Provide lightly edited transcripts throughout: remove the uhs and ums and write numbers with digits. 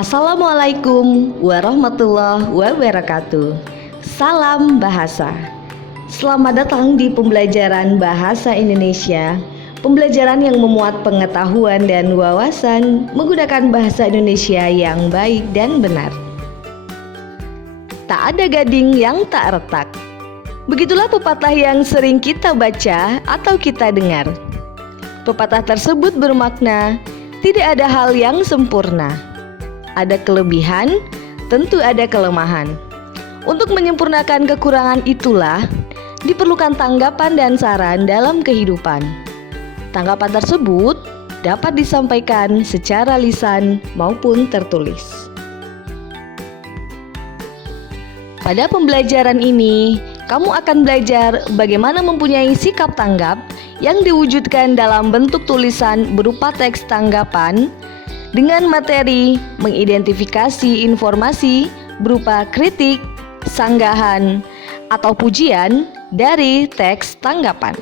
Assalamualaikum warahmatullahi wabarakatuh. Salam bahasa. Selamat datang di pembelajaran bahasa Indonesia. Pembelajaran yang memuat pengetahuan dan wawasan menggunakan bahasa Indonesia yang baik dan benar. Tak ada gading yang tak retak. Begitulah pepatah yang sering kita baca atau kita dengar. Pepatah tersebut bermakna tidak ada hal yang sempurna. Ada kelebihan, tentu ada kelemahan. Untuk menyempurnakan kekurangan itulah diperlukan tanggapan dan saran dalam kehidupan. Tanggapan tersebut dapat disampaikan secara lisan maupun tertulis. Pada pembelajaran ini, kamu akan belajar bagaimana mempunyai sikap tanggap yang diwujudkan dalam bentuk tulisan berupa teks tanggapan dengan materi mengidentifikasi informasi berupa kritik, sanggahan, atau pujian dari teks tanggapan.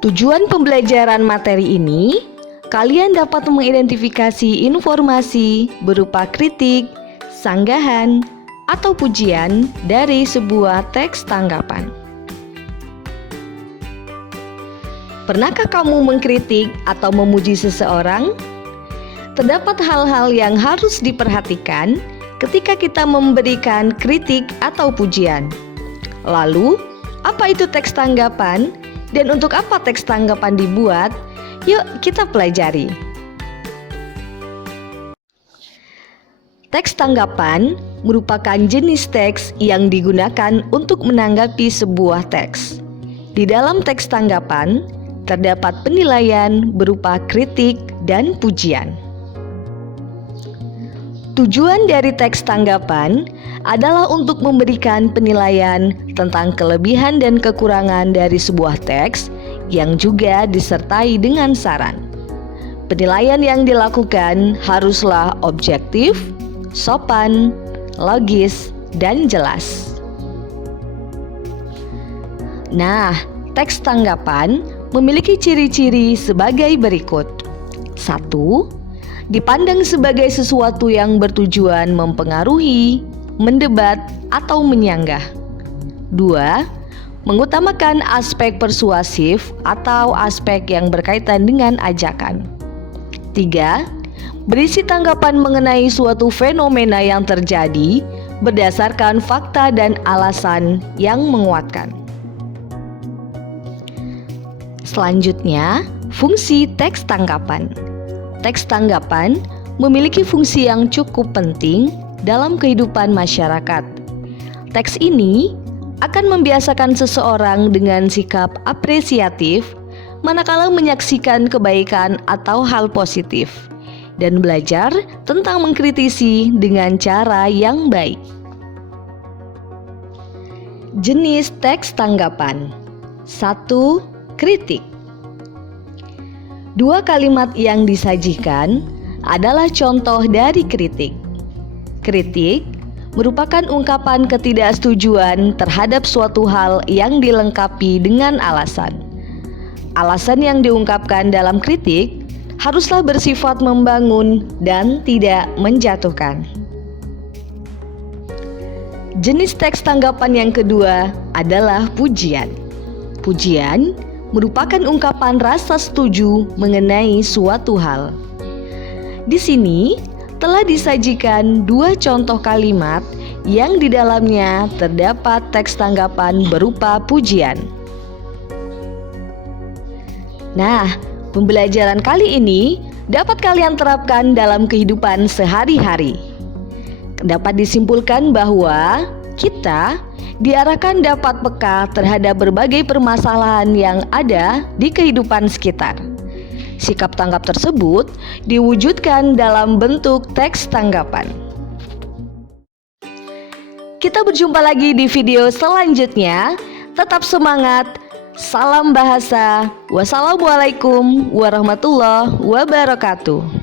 Tujuan pembelajaran materi ini, kalian dapat mengidentifikasi informasi berupa kritik, sanggahan, atau pujian dari sebuah teks tanggapan. Pernahkah kamu mengkritik atau memuji seseorang? Terdapat hal-hal yang harus diperhatikan ketika kita memberikan kritik atau pujian. Lalu, apa itu teks tanggapan dan untuk apa teks tanggapan dibuat? Yuk kita pelajari. Teks tanggapan merupakan jenis teks yang digunakan untuk menanggapi sebuah teks. Di dalam teks tanggapan, terdapat penilaian berupa kritik dan pujian. Tujuan dari teks tanggapan adalah untuk memberikan penilaian tentang kelebihan dan kekurangan dari sebuah teks yang juga disertai dengan saran. Penilaian yang dilakukan haruslah objektif, sopan, logis, dan jelas. Nah, teks tanggapan memiliki ciri-ciri sebagai berikut. 1. Dipandang sebagai sesuatu yang bertujuan mempengaruhi, mendebat, atau menyanggah. 2. Mengutamakan aspek persuasif atau aspek yang berkaitan dengan ajakan. 3. Berisi tanggapan mengenai suatu fenomena yang terjadi berdasarkan fakta dan alasan yang menguatkan. Selanjutnya, fungsi teks tanggapan. Teks tanggapan memiliki fungsi yang cukup penting dalam kehidupan masyarakat. Teks ini akan membiasakan seseorang dengan sikap apresiatif manakala menyaksikan kebaikan atau hal positif dan belajar tentang mengkritisi dengan cara yang baik. Jenis teks tanggapan. 1. Kritik. 2 kalimat yang disajikan adalah contoh dari kritik. Kritik merupakan ungkapan ketidaksetujuan terhadap suatu hal yang dilengkapi dengan alasan. Alasan yang diungkapkan dalam kritik haruslah bersifat membangun dan tidak menjatuhkan. Jenis teks tanggapan yang kedua adalah pujian. Pujian merupakan ungkapan rasa setuju mengenai suatu hal. Di sini telah disajikan 2 contoh kalimat yang di dalamnya terdapat teks tanggapan berupa pujian. Nah, pembelajaran kali ini dapat kalian terapkan dalam kehidupan sehari-hari. Dapat disimpulkan bahwa kita diarahkan dapat peka terhadap berbagai permasalahan yang ada di kehidupan sekitar. Sikap tanggap tersebut diwujudkan dalam bentuk teks tanggapan. Kita berjumpa lagi di video selanjutnya. Tetap semangat. Salam bahasa. Wassalamualaikum warahmatullahi wabarakatuh.